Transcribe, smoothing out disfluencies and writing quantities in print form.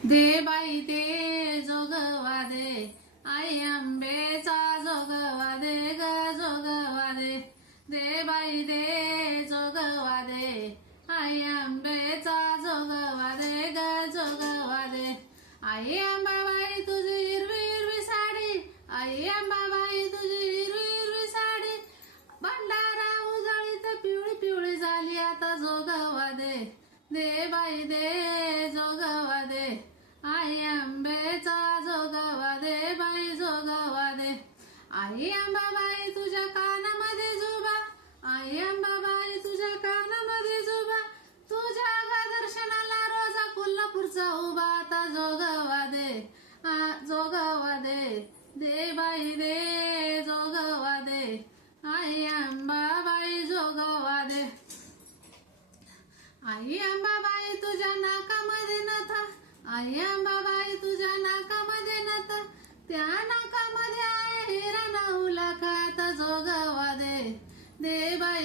दे बाई दे जोगवा दे, आई आंबेचा जोगवा दे ग जोगवा दे. दे बाई दे जोगवा दे, आई आंबेचा जोगवा दे ग जोगवा दे. आई अंबाबाई तुझी हिरवी हिरवी साडी, आई अंबाबाई तुझी हिरवी हिरवी साडी, भंडारा उजळीत पिवळी पिवळी झाली आता जोगवा दे. दे बाई दे जोगवा दे, आई आंबेचा जोगवा दे बाई जोगवा दे. आई अंबाबाई तुझ्या कानामध्ये जुबा, आई अंबाबाई तुझ्या कानामध्ये जुबा, तुझ्या दर्शनाला रोजा कोल्हापूरचा उभा आता जोगवा दे, जोगवा दे. दे बाई दे जोगवा दे, आई अंबाबाई जोगवा दे. आई अंबाबाई तुझ्या नाकामध्ये नथा, आई अंबाबाई तुझ्या नाकामध्ये नथा, त्या नाकामध्ये आहे हिरा नऊ लाखात जोगवा दे. दे बाई